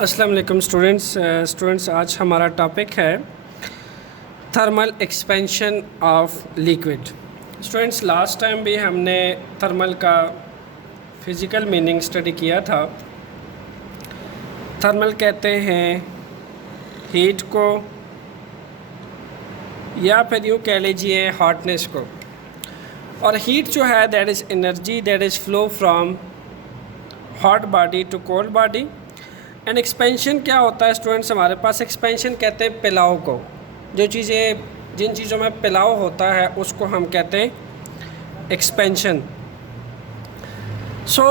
अस्सलाम वालेकुम स्टूडेंट्स आज हमारा टॉपिक है thermal expansion of liquid. Students last time भी हमने थर्मल का फिज़िकल मीनिंग स्टडी किया था। थर्मल कहते हैं हीट को, या फिर यूँ कह लीजिए हॉटनेस को। और हीट जो है that is energy that is flow from hot body to cold body. And expansion क्या होता है स्टूडेंट्स, हमारे पास एक्सपेंशन कहते हैं पिलाव को। जिन चीज़ों में पिलाव होता है उसको हम कहते हैं एक्सपेंशन। सो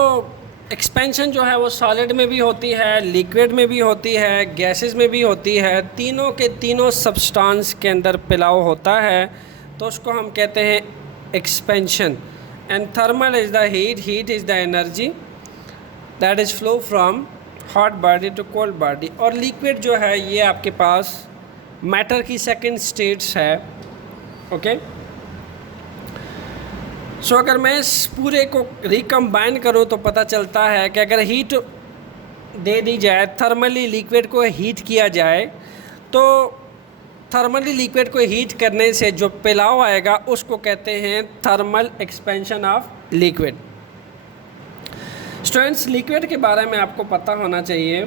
एक्सपेंशन जो है वो सॉलिड में भी होती है, लिक्विड में भी होती है, गैसेस में भी होती है। तीनों के तीनों सब्सटेंस के अंदर पिलाव होता है, तो उसको हम कहते हैं expansion. And thermal is the heat is the energy that is flow from hot body to cold body. और लिक्विड जो है ये आपके पास मैटर की सेकंड स्टेट्स है। ओके, सो अगर मैं इस पूरे को रिकम्बाइन करूँ तो पता चलता है कि अगर हीट दे दी जाए, थर्मली लिक्विड को हीट किया जाए, तो थर्मली लिक्विड को हीट करने से जो पिलाव आएगा उसको कहते हैं thermal expansion of liquid. Students, liquid के बारे में आपको पता होना चाहिए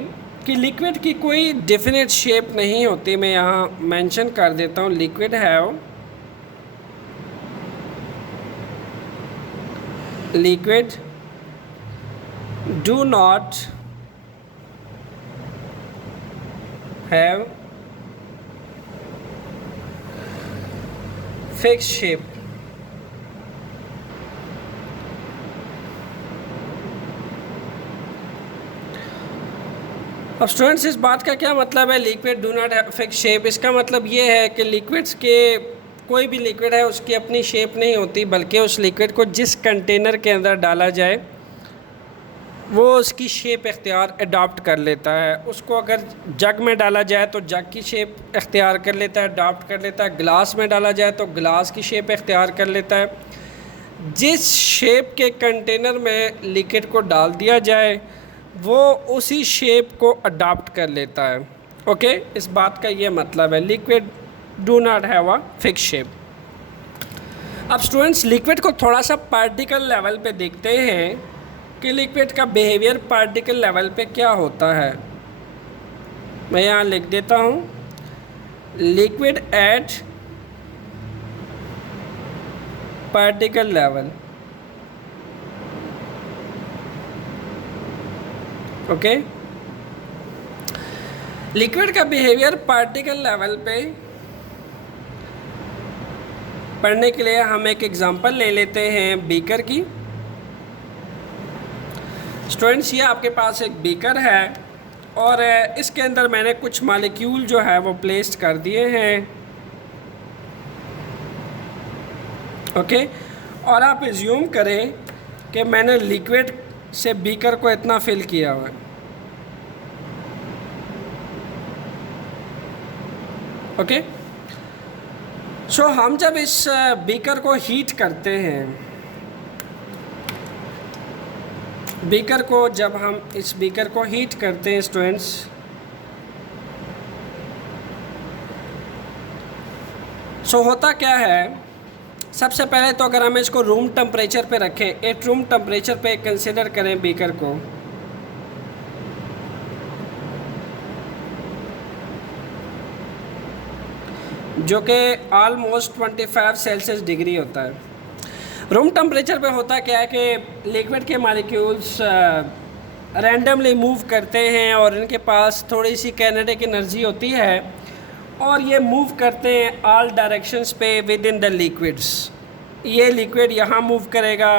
कि लिक्विड की कोई डेफिनेट शेप नहीं होती। मैं यहाँ मेंशन कर देता हूँ, liquid have liquid do not have fix shape. अब स्टूडेंट्स, इस बात का क्या मतलब है liquid do not have fix shape? इसका मतलब ये है कि लिक्विड्स के कोई भी लिक्विड है उसकी अपनी शेप नहीं होती, बल्कि उस लिक्विड को जिस कंटेनर के अंदर डाला जाए वो उसकी शेप इख्तियार अडॉप्ट कर लेता है। उसको अगर जग में डाला जाए तो जग की शेप इख्तियार कर लेता है, अडॉप्ट कर लेता है। ग्लास में डाला जाए तो ग्लास की शेप इख्तियार कर लेता है। जिस शेप के कंटेनर में लिक्विड को डाल दिया जाए वो उसी शेप को अडॉप्ट कर लेता है। ओके, इस बात का ये मतलब है liquid do not have a fix shape. अब स्टूडेंट्स, लिक्विड को थोड़ा सा पार्टिकल लेवल पे देखते हैं कि लिक्विड का बिहेवियर पार्टिकल लेवल पे क्या होता है। मैं यहाँ लिख देता हूँ, liquid at particle level. Okay, liquid का बिहेवियर पार्टिकल लेवल पे पढ़ने के लिए हम एक एग्जांपल ले लेते हैं बीकर की। स्टूडेंट्स, ये आपके पास एक बीकर है और इसके अंदर मैंने कुछ मॉलिक्यूल जो है वो प्लेस्ड कर दिए हैं। ओके, और आप एज्यूम करें कि मैंने लिक्विड से बीकर को इतना फिल किया हुआ है। ओके, सो हम जब इस बीकर को हीट करते हैं, जब हम इस बीकर को हीट करते हैं स्टूडेंट्स, सो होता क्या है, सबसे पहले तो अगर हम इसको रूम टेम्परेचर पे रखें, एक रूम टेम्परेचर पे कंसिडर करें बीकर को, जो कि ऑलमोस्ट 25 सेल्सियस डिग्री होता है। रूम टेम्परेचर पे होता क्या है कि लिक्विड के मॉलिक्यूल्स रैंडमली मूव करते हैं और इनके पास थोड़ी सी काइनेटिक एनर्जी होती है और ये मूव करते हैं ऑल डायरेक्शंस पे विद इन द लिक्विड्स। ये लिक्विड यहाँ मूव करेगा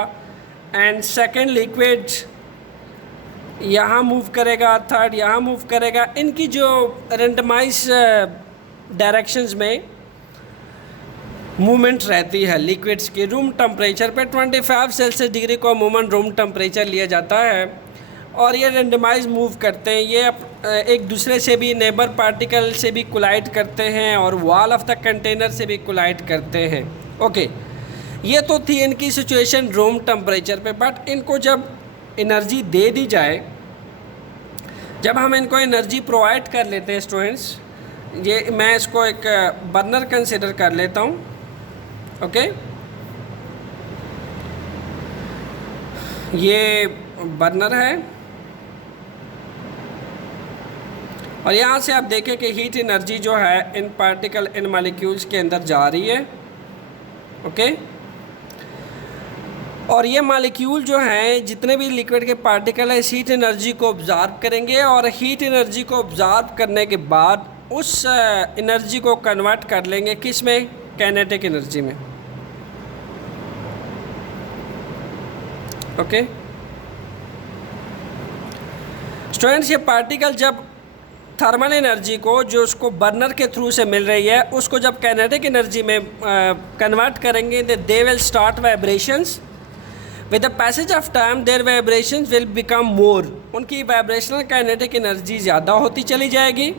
एंड सेकंड लिक्विड यहाँ मूव करेगा, थर्ड यहाँ मूव करेगा। इनकी जो रेंडमाइज डायरेक्शंस में मूवमेंट रहती है लिक्विड्स की। रूम टेम्परेचर पे 25 सेल्सियस डिग्री को अमूमन रूम टेम्परेचर लिया जाता है और ये रेंडमाइज मूव करते हैं। ये एक दूसरे से भी, नेबर पार्टिकल से भी कोलाइड करते हैं और वॉल ऑफ द कंटेनर से भी कोलाइड करते हैं। ओके, ये तो थी इनकी सिचुएशन रूम टेम्परेचर पे। बट इनको जब एनर्जी दे दी जाए जब हम इनको एनर्जी प्रोवाइड कर लेते हैं स्टूडेंट्स, ये मैं इसको एक बर्नर कंसिडर कर लेता हूँ, ओके। ये बर्नर है और यहाँ से आप देखें कि हीट एनर्जी जो है इन पार्टिकल इन मॉलिक्यूल्स के अंदर जा रही है, ओके। और ये मॉलिक्यूल जो हैं, जितने भी लिक्विड के पार्टिकल है, इस हीट एनर्जी को ऑब्ज़र्व करेंगे और हीट एनर्जी को ऑब्ज़र्व करने के बाद उस एनर्जी को कन्वर्ट कर लेंगे किस में, काइनेटिक एनर्जी में, ओके। स्टूडेंट्स, ये पार्टिकल जब थर्मल एनर्जी को जो उसको बर्नर के थ्रू से मिल रही है उसको जब काइनेटिक एनर्जी में कन्वर्ट करेंगे, they will start vibrations. With the passage of time their vibrations will become more, उनकी वाइब्रेशनल काइनेटिक एनर्जी ज़्यादा होती चली जाएगी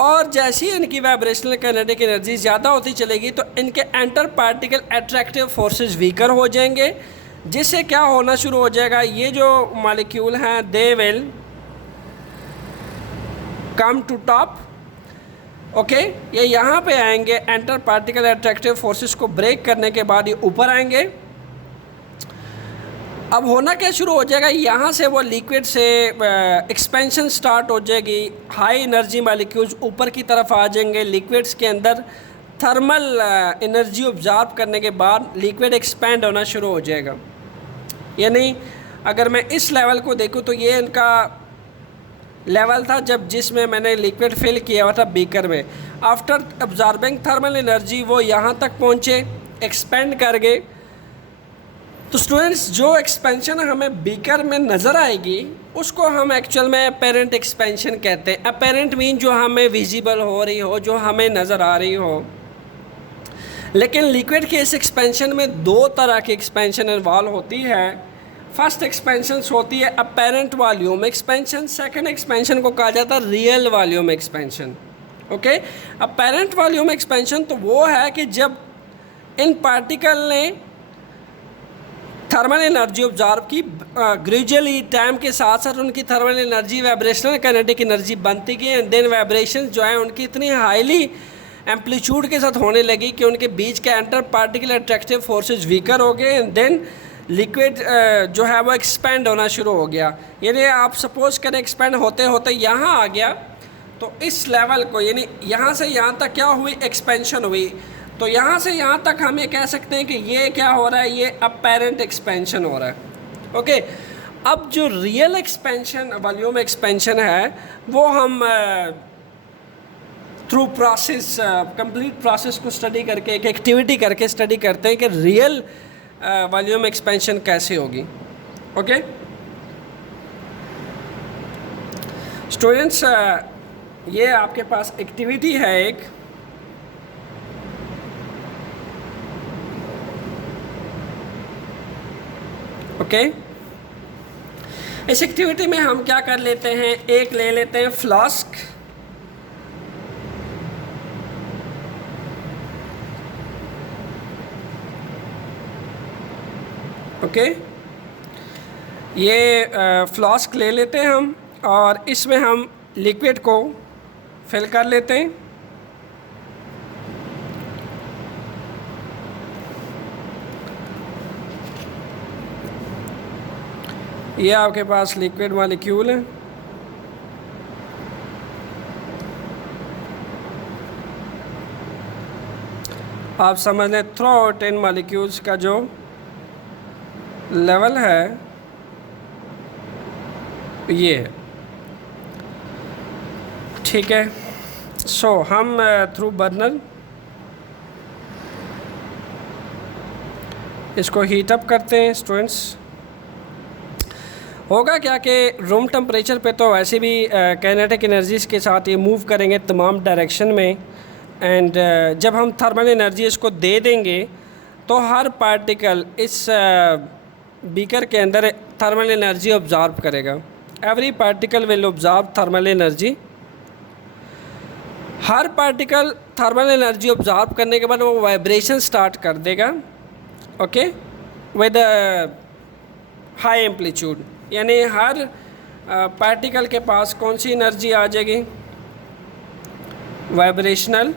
और जैसे ही इनकी वाइब्रेशनल काइनेटिक एनर्जी ज़्यादा होती चलेगी तो इनके enter particle attractive forces weaker हो जाएंगे, जिससे क्या होना शुरू हो जाएगा, ये जो मॉलिक्यूल हैं they will come to top, okay. ये यहाँ पे आएंगे, एंटर पार्टिकल अट्रैक्टिव फोर्सेस को ब्रेक करने के बाद ये ऊपर आएंगे। अब होना क्या शुरू हो जाएगा, यहाँ से वो लिक्विड से एक्सपेंशन स्टार्ट हो जाएगी, हाई एनर्जी मॉलिक्यूल्स ऊपर की तरफ आ जाएंगे, लिक्विड्स के अंदर थर्मल एनर्जी ऑब्जर्व करने के बाद लिक्विड एक्सपेंड होना शुरू हो जाएगा। यानी अगर मैं इस लेवल को देखूँ तो ये इनका लेवल था जब जिसमें मैंने लिक्विड फिल किया हुआ था बीकर में। आफ्टर अब्जॉर्बिंग थर्मल एनर्जी वो यहाँ तक पहुँचे, एक्सपेंड कर गए। तो स्टूडेंट्स, जो एक्सपेंशन हमें बीकर में नज़र आएगी उसको हम एक्चुअल में अपेरेंट एक्सपेंशन कहते हैं। अपेरेंट मीन जो हमें विजिबल हो रही हो, जो हमें नज़र आ रही हो। लेकिन लिक्विड के इस एक्सपेंशन में दो तरह की एक्सपेंशन इन्वॉल्व होती है। फर्स्ट एक्सपेंशन होती है apparent volume expansion, second expansion को कहा जाता है real volume expansion, okay. Apparent volume expansion तो वो है कि जब इन पार्टिकल ने थर्मल एनर्जी ऑब्जर्व की, ग्रेजुअली टाइम के साथ साथ उनकी thermal energy vibrational kinetic energy बनती गई एंड देन वाइब्रेशन जो है उनकी इतनी हाईली एम्पलीट्यूड के साथ होने लगी कि उनके बीच के enter particle attractive forces weaker हो गए एंड देन लिक्विड जो है वो एक्सपेंड होना शुरू हो गया। यानी आप सपोज करें एक्सपेंड होते होते यहाँ आ गया, तो इस लेवल को यानी यहाँ से यहाँ तक क्या हुई, एक्सपेंशन हुई। तो यहाँ से यहाँ तक हम ये कह सकते हैं कि ये क्या हो रहा है, ये अपेरेंट एक्सपेंशन हो रहा है, ओके। अब जो रियल एक्सपेंशन वॉल्यूम एक्सपेंशन है वो हम थ्रू प्रोसेस, कंप्लीट प्रोसेस को स्टडी करके, एक एक्टिविटी करके स्टडी करते हैं कि रियल वॉल्यूम एक्सपेंशन कैसे होगी, ओके। स्टूडेंट्स, ये आपके पास एक्टिविटी है एक, ओके। इस एक्टिविटी में हम क्या कर लेते हैं, एक ले लेते हैं फ्लास्क, ओके। ये फ्लास्क ले लेते हैं हम और इसमें हम लिक्विड को फिल कर लेते हैं। ये आपके पास लिक्विड मॉलिक्यूल है, आप समझ लें थ्रू आउट इन मॉलिक्यूल्स का जो लेवल है ये है, ठीक है। सो हम थ्रू बर्नर इसको हीट अप करते हैं। स्टूडेंट्स, होगा क्या कि रूम टेम्परेचर पे तो वैसे भी काइनेटिक एनर्जीज़ के साथ ये मूव करेंगे तमाम डायरेक्शन में एंड जब हम थर्मल एनर्जी इसको दे देंगे तो हर पार्टिकल इस बीकर के अंदर थर्मल एनर्जी ऑब्जर्व करेगा। Every particle will observe thermal energy. Her particle thermal energy observe करने के बाद वो वाइब्रेशन स्टार्ट कर देगा, ओके, विद हाई एम्पलीट्यूड। यानी हर पार्टिकल के पास कौन सी एनर्जी आ जाएगी? Vibrational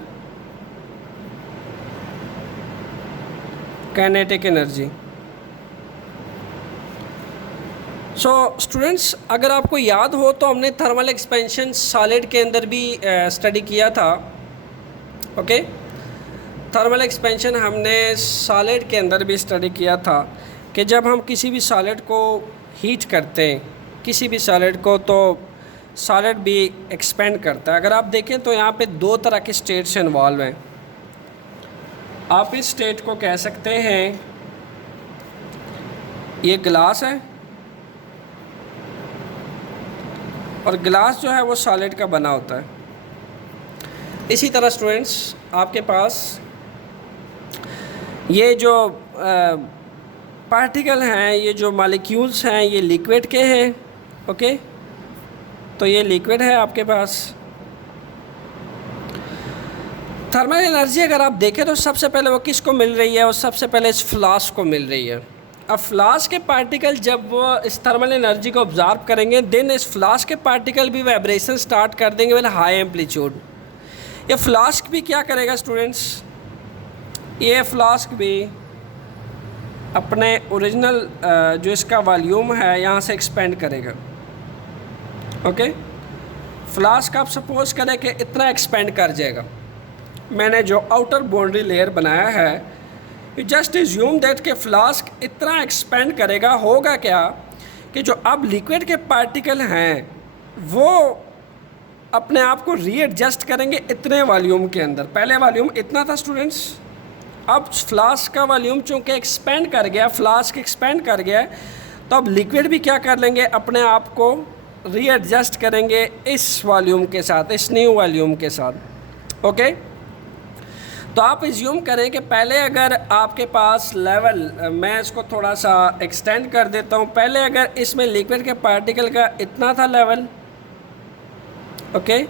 kinetic energy. So students, अगर आपको याद हो तो हमने थर्मल एक्सपेंशन सॉलिड के अंदर भी स्टडी किया था। ओके, थर्मल एक्सपेंशन हमने सॉलिड के अंदर भी स्टडी किया था कि जब हम किसी भी सॉलिड को हीट करते हैं, किसी भी सॉलिड को, तो सॉलिड भी एक्सपेंड करता है। अगर आप देखें तो यहाँ पे दो तरह के स्टेट्स इन्वॉल्व हैं। आप इस स्टेट को कह सकते हैं, ये ग्लास है और ग्लास जो है वो सॉलिड का बना होता है। इसी तरह स्टूडेंट्स, आपके पास ये जो पार्टिकल हैं, ये जो मॉलिक्यूल्स हैं, ये लिक्विड के हैं। ओके, तो ये लिक्विड है आपके पास। थर्मल एनर्जी अगर आप देखें तो सबसे पहले वो किसको मिल रही है? वो सबसे पहले इस फ्लास्क को मिल रही है। अब फ्लास्क के पार्टिकल जब वो इस थर्मल एनर्जी को ऑब्ज़र्व करेंगे, देन इस फ्लास्क के पार्टिकल भी वाइब्रेशन स्टार्ट कर देंगे विद हाई एम्पलीट्यूड। ये फ्लास्क भी क्या करेगा स्टूडेंट्स? ये फ्लास्क भी अपने ओरिजिनल जो इसका वॉल्यूम है यहाँ से एक्सपेंड करेगा। ओके, फ्लास्क आप सपोज करें कि इतना एक्सपेंड कर जाएगा। मैंने जो आउटर बाउंड्री लेयर बनाया है, यू जस्ट एज्यूम दैट कि फ्लास्क इतना एक्सपेंड करेगा। होगा क्या कि जो अब लिक्विड के पार्टिकल हैं वो अपने आप को रीएडजस्ट करेंगे इतने वॉल्यूम के अंदर। पहले वॉल्यूम इतना था स्टूडेंट्स, अब फ्लास्क का वॉल्यूम चूँकि एक्सपेंड कर गया, फ्लास्क एक्सपेंड कर गया, तो अब लिक्विड भी क्या कर लेंगे? अपने आप को रीएडजस्ट करेंगे इस वॉल्यूम के साथ, इस न्यू वॉल्यूम के साथ। ओके, तो आप एज्यूम करें कि पहले अगर आपके पास लेवल, मैं इसको थोड़ा सा एक्सटेंड कर देता हूँ, पहले अगर इसमें लिक्विड के पार्टिकल का इतना था लेवल। ओके,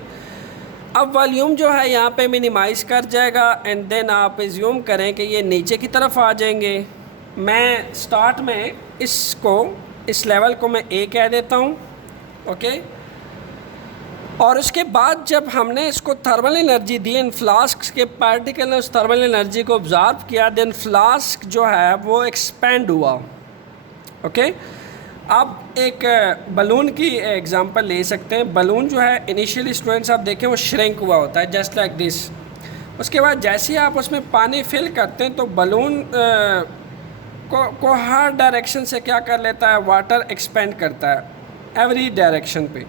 अब वॉल्यूम जो है यहाँ पे मिनिमाइज़ कर जाएगा एंड देन आप एज्यूम करें कि ये नीचे की तरफ आ जाएंगे। मैं स्टार्ट में इसको, इस लेवल को मैं ए कह देता हूँ। ओके, और उसके बाद जब हमने इसको थर्मल एनर्जी दी, इन फ्लास्क के पार्टिकल ने उस थर्मल एनर्जी को ऑब्ज़र्व किया, देन फ्लास्क जो है वो एक्सपेंड हुआ। ओके, आप एक बलून की एग्जांपल ले सकते हैं। बलून जो है इनिशियली स्टूडेंट्स आप देखें वो श्रिंक हुआ होता है जस्ट लाइक दिस। उसके बाद जैसे ही आप उसमें पानी फिल करते हैं तो बलून को हर डायरेक्शन से क्या कर लेता है? वाटर एक्सपेंड करता है एवरी डायरेक्शन पे।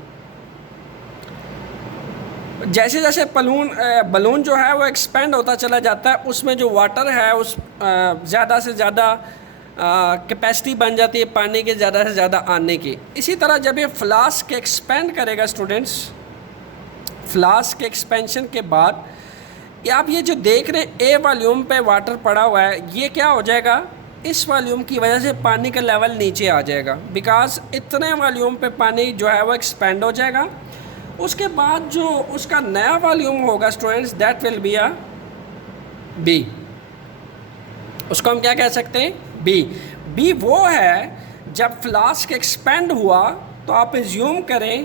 जैसे जैसे बलून जो है वो एक्सपेंड होता चला जाता है, उसमें जो वाटर है उस ज़्यादा से ज़्यादा कैपेसिटी बन जाती है पानी के ज़्यादा से ज़्यादा आने की। इसी तरह जब ये फ्लास्क एक्सपेंड करेगा स्टूडेंट्स, फ्लास्क के एक्सपेंशन के बाद आप ये जो देख रहे हैं ए वॉल्यूम पे वाटर पड़ा हुआ है, ये क्या हो जाएगा? इस वॉल्यूम की वजह से पानी का लेवल नीचे आ जाएगा, बिकॉज इतने वॉल्यूम पे पानी जो है वो एक्सपेंड हो जाएगा। उसके बाद जो उसका नया वॉल्यूम होगा students, that will be A B. उसको हम क्या कह सकते हैं? बी। बी वो है जब फ्लास्क एक्सपेंड हुआ तो आप एज्यूम करें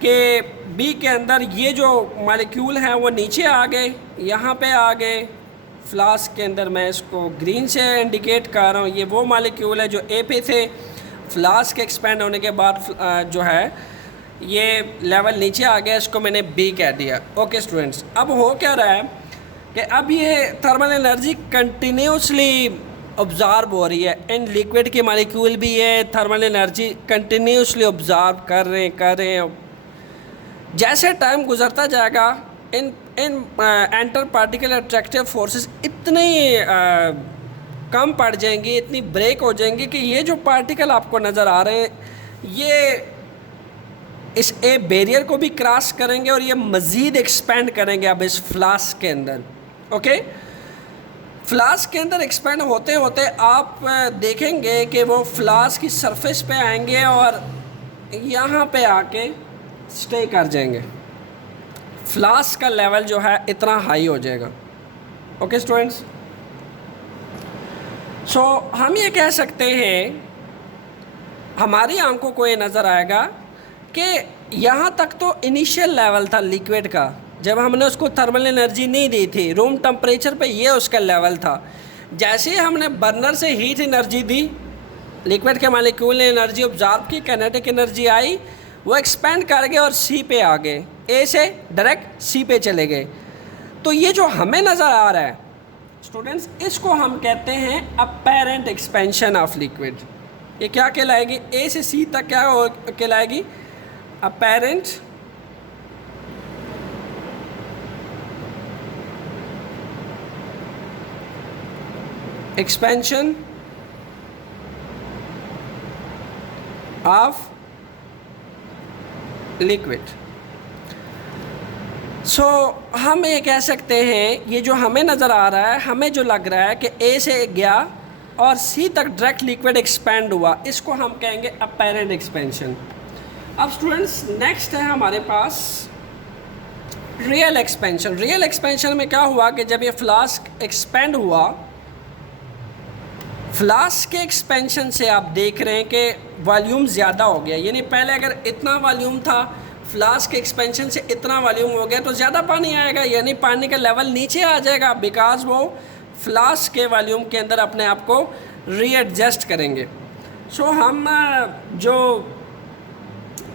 कि बी के अंदर ये जो मॉलिक्यूल हैं वो नीचे आ गए, यहाँ पे आ गए। फ्लास्क के अंदर मैं इसको ग्रीन से इंडिकेट कर रहा हूँ, ये वो मॉलिक्यूल है जो ए पे थे। फ्लास्क एक्सपेंड होने के बाद जो है ये लेवल नीचे आ गया, इसको मैंने बी कह दिया। ओके स्टूडेंट्स, अब हो क्या रहा है कि अब ये थर्मल एनर्जी कंटिन्यूसली ऑब्ज़र्व हो रही है, एंड लिक्विड के मॉलिक्यूल भी ये थर्मल एनर्जी कंटिन्यूसली ऑब्ज़र्व कर रहे हैं। जैसे टाइम गुजरता जाएगा, इन एंटर पार्टिकल अट्रैक्टिव फोर्सेस इतनी कम पड़ जाएंगी, इतनी ब्रेक हो जाएंगी कि ये जो पार्टिकल आपको नज़र आ रहे हैं ये इस ए बैरियर को भी क्रॉस करेंगे और ये मज़ीद एक्सपेंड करेंगे अब इस फ्लास्क के अंदर। ओके, फ्लास्क के अंदर एक्सपेंड होते होते आप देखेंगे कि वो फ्लास्क की सरफेस पे आएंगे और यहाँ पे आके स्टे कर जाएंगे। फ्लास्क का लेवल जो है इतना हाई हो जाएगा। ओके स्टूडेंट्स, सो हम ये कह सकते हैं, हमारी आंखों को ये नज़र आएगा कि यहाँ तक तो इनिशियल लेवल था लिक्विड का, जब हमने उसको थर्मल एनर्जी नहीं दी थी, रूम टेम्परेचर पे ये उसका लेवल था। जैसे ही हमने बर्नर से हीट एनर्जी दी, लिक्विड के मालिक्यूल ने एनर्जी ऑब्जॉर्व की, काइनेटिक एनर्जी आई, वो एक्सपेंड कर गए और सी पे आ गए, ए से डायरेक्ट सी पे चले गए। तो ये जो हमें नज़र आ रहा है स्टूडेंट्स, इसको हम कहते हैं अपैरेंट एक्सपेंशन ऑफ लिक्विड। ये क्या कहलाएगी? ए से सी तक क्या कहलाएगी? Apparent expansion of liquid. So हम ये कह सकते हैं, ये जो हमें नज़र आ रहा है, हमें जो लग रहा है कि ए से गया और सी तक डायरेक्ट लिक्विड एक्सपेंड हुआ, इसको हम कहेंगे अपैरेंट एक्सपेंशन। अब स्टूडेंट्स नेक्स्ट है हमारे पास रियल एक्सपेंशन। रियल एक्सपेंशन में क्या हुआ कि जब ये फ्लास्क एक्सपेंड हुआ, फ्लास्क के एक्सपेंशन से आप देख रहे हैं कि वॉल्यूम ज़्यादा हो गया, यानी पहले अगर इतना वॉल्यूम था, फ्लास्क के एक्सपेंशन से इतना वॉल्यूम हो गया तो ज़्यादा पानी आएगा, यानी पानी का लेवल नीचे आ जाएगा, बिकॉज वो फ्लास्क के वॉल्यूम के अंदर अपने आप को रीएडजस्ट करेंगे। सो हम जो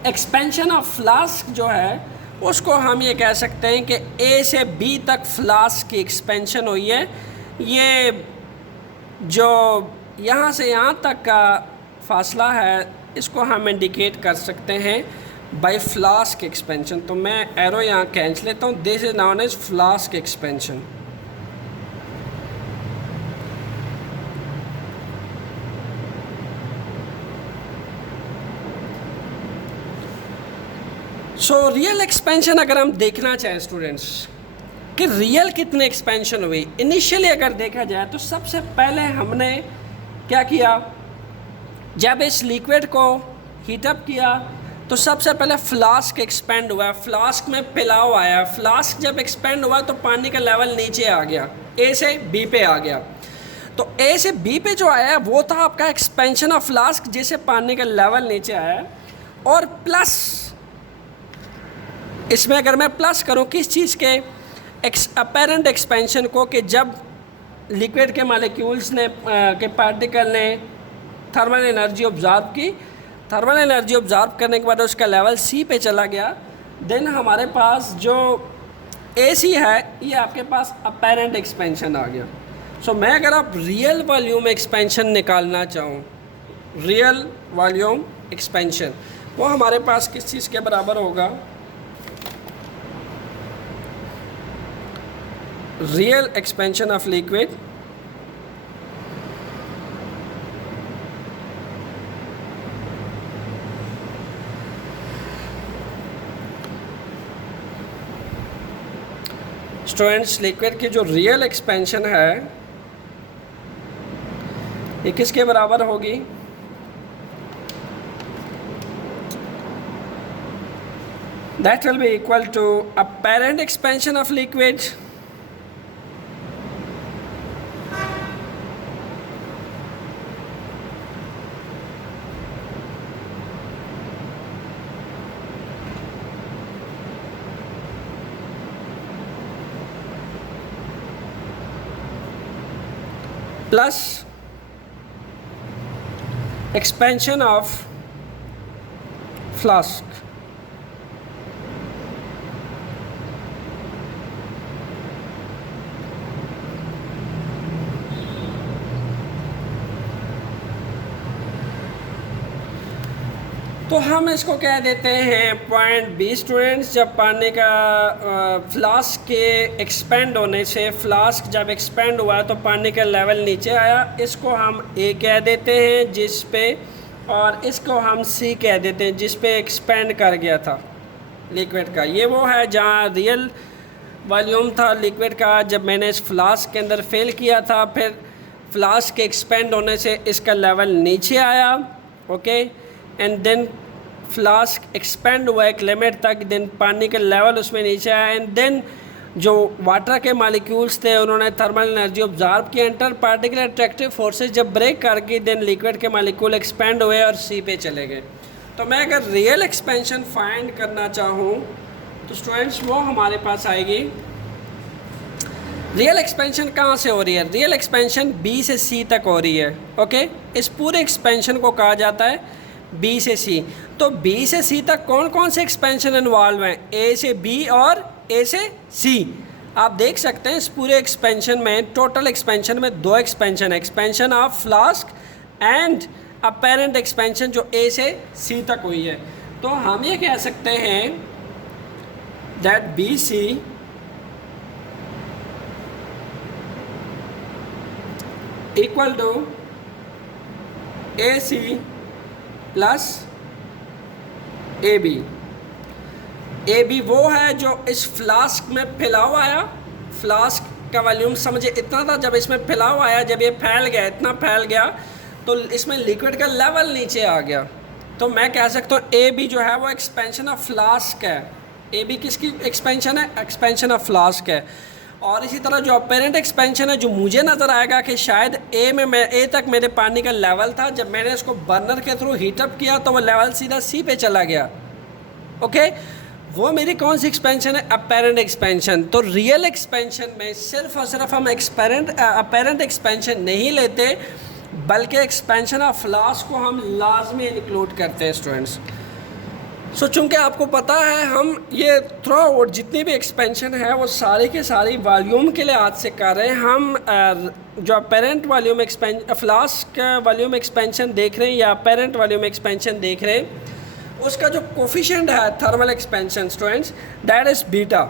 एक्सपेंशन ऑफ फ्लास्क जो है उसको हम ये कह सकते हैं कि ए से बी तक फ्लास्क की एक्सपेंशन हुई है। ये जो यहाँ से यहाँ तक का फासला है, इसको हम इंडिकेट कर सकते हैं बाय फ्लास्क एक्सपेंशन। तो मैं एरो यहाँ खींच लेता हूँ, this is known as flask expansion. So real expansion अगर हम देखना चाहें स्टूडेंट्स कि रियल कितने एक्सपेंशन हुई, इनिशियली अगर देखा जाए तो सबसे पहले हमने क्या किया, जब इस लिक्विड को हीटअप किया तो सबसे पहले फ्लास्क एक्सपेंड हुआ, फ्लास्क में पिलाव आया। फ्लास्क जब एक्सपेंड हुआ तो पानी का लेवल नीचे आ गया, ए से बी पे आ गया। तो ए से बी पे जो आया वो था आपका एक्सपेंशन ऑफ फ्लास्क, जिससे पानी का लेवल नीचे आया। और प्लस इसमें अगर मैं प्लस करूं किस चीज़ के, अपैरेंट एक्सपेंशन को, कि जब लिक्विड के मॉलिक्यूल्स ने के पार्टिकल ने थर्मल एनर्जी ऑब्जॉर्व की, थर्मल एनर्जी ऑब्जॉर्व करने के बाद उसका लेवल सी पे चला गया, देन हमारे पास जो ए सी है ये आपके पास अपैरेंट एक्सपेंशन आ गया। सो मैं अगर आप रियल वॉल्यूम एक्सपेंशन निकालना चाहूँ, रियल वॉल्यूम एक्सपेंशन, वो हमारे पास किस चीज़ के बराबर होगा? Real expansion of liquid students, liquid की जो रियल एक्सपेंशन है ये किसके बराबर होगी? That will be equal to apparent expansion of liquid plus expansion of flask. तो हम इसको कह देते हैं पॉइंट बी स्टूडेंट्स। जब पानी का फ्लास्क के एक्सपेंड होने से, फ्लास्क जब एक्सपेंड हुआ तो पानी का लेवल नीचे आया, इसको हम ए कह देते हैं जिस पे, और इसको हम सी कह देते हैं जिस पे एक्सपेंड कर गया था लिक्विड का। ये वो है जहाँ रियल वॉल्यूम था लिक्विड का, जब मैंने इस फ्लास्क के अंदर फिल किया था, फिर फ्लास्क के एक्सपेंड होने से इसका लेवल नीचे आया, okay, and then flask expand हुआ एक लिमिट तक, देन पानी का लेवल उसमें नीचे आया, एंड देन जो वाटर के मॉलिक्यूल्स थे उन्होंने थर्मल एनर्जी ऑब्जॉर्व की, इंटर पार्टिकुलर अट्रैक्टिव फोर्सेस जब ब्रेक कर गई, देन लिक्विड के मॉलिक्यूल एक्सपेंड हुए और सी पे चले गए। तो मैं अगर रियल एक्सपेंशन फाइंड करना चाहूँ तो स्टूडेंट्स वो हमारे पास आएगी। रियल एक्सपेंशन कहाँ से हो रही है? रियल एक्सपेंशन बी से सी तक हो रही है। ओके, इस पूरे एक्सपेंशन को कहा जाता है बी से सी। तो बी से सी तक कौन कौन से एक्सपेंशन इन्वॉल्व हैं? ए से बी और ए से सी। आप देख सकते हैं इस पूरे एक्सपेंशन में, टोटल एक्सपेंशन में 2 एक्सपेंशन है, expansion of flask and apparent expansion जो ए से सी तक हुई है। तो हम ये कह सकते हैं that B C equal to A C plus A B. A B वो है जो इस फ्लास्क में फैलाव आया, फ्लास्क का वॉल्यूम समझे इतना था, जब इसमें फैलाव आया, जब ये फैल गया, इतना फैल गया तो इसमें लिक्विड का लेवल नीचे आ गया। तो मैं कह सकता हूँ ए बी जो है वो एक्सपेंशन ऑफ फ्लास्क है। ए बी किसकी एक्सपेंशन है? एक्सपेंशन ऑफ फ्लास्क है। और इसी तरह जो अपेरेंट एक्सपेंशन है, जो मुझे नज़र आएगा कि शायद ए तक मेरे पानी का लेवल था, जब मैंने इसको बर्नर के थ्रू हीटअप किया तो वो लेवल सीधा सी पे चला गया। ओके, वो मेरी कौन सी एक्सपेंशन है? Apparent expansion. तो रियल एक्सपेंशन में सिर्फ और सिर्फ हम अपेरेंट एक्सपेंशन नहीं लेते, बल्कि एक्सपेंशन ऑफ फ्लास्क को हम लाजमी इंक्लूड करते हैं स्टूडेंट्स। सो चूँकि आपको पता है हम ये थ्रू आउट जितनी भी एक्सपेंशन है वो सारी के सारी वॉल्यूम के लिए आज से कर रहे हैं। हम जो apparent volume flask volume expansion देख रहे हैं या अपेरेंट वॉल्यूम एक्सपेंशन देख रहे हैं, उसका जो कोफिशिएंट है thermal expansion students, that is beta.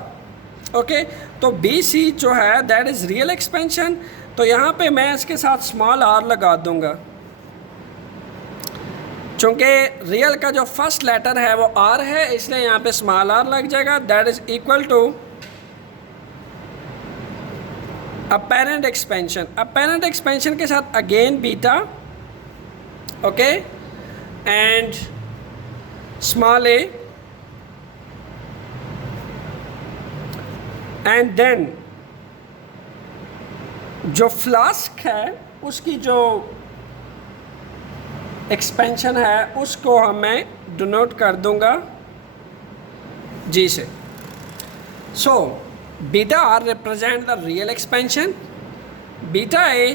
Okay, तो बी सी जो है दैट इज़ रियल एक्सपेंशन। तो यहाँ पे मैं इसके साथ स्मॉल आर लगा दूंगा, चूँकि रियल का जो फर्स्ट लेटर है वो आर है, इसलिए यहाँ पे स्मॉल आर लग जाएगा। That is equal to apparent expansion. Apparent expansion के साथ again beta, okay, and small A, and then जो फ्लास्क है उसकी जो एक्सपेंशन है उसको मैं डिनोट कर दूंगा जी से। So beta R represent the real expansion, beta A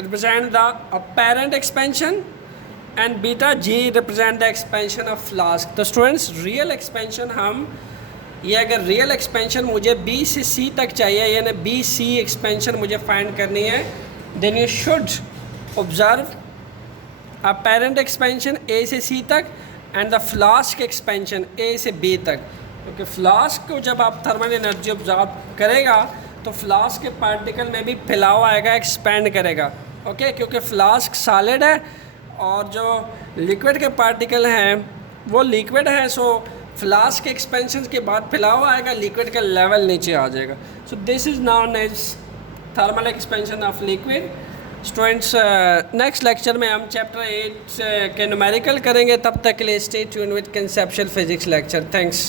represent the apparent expansion, and beta G represent the expansion of flask. तो स्टूडेंट्स रियल एक्सपेंशन हम ये अगर रियल एक्सपेंशन मुझे बी से सी तक चाहिए, यानी बी सी एक्सपेंशन मुझे फाइंड करनी है, then you should observe apparent expansion A से सी तक and the flask expansion A से बी तक। क्योंकि फ्लास्क को जब आप थर्मल एनर्जी ऑब्जर्व करेगा तो फ्लास्क के पार्टिकल में भी फैलाव आएगा, एक्सपेंड करेगा। ओके, क्योंकि फ्लास्क सॉलिड है और जो लिक्विड के पार्टिकल हैं वो लिक्विड है, सो फ्लास्क के एक्सपेंशन के बाद फैलाव आएगा, लिक्विड का लेवल नीचे आ जाएगा। So this is known as thermal expansion of liquid. Students next lecture में हम चैप्टर 8 के न्यूमेरिकल करेंगे। तब तक के लिए stay tuned with conceptual physics lecture. Thanks.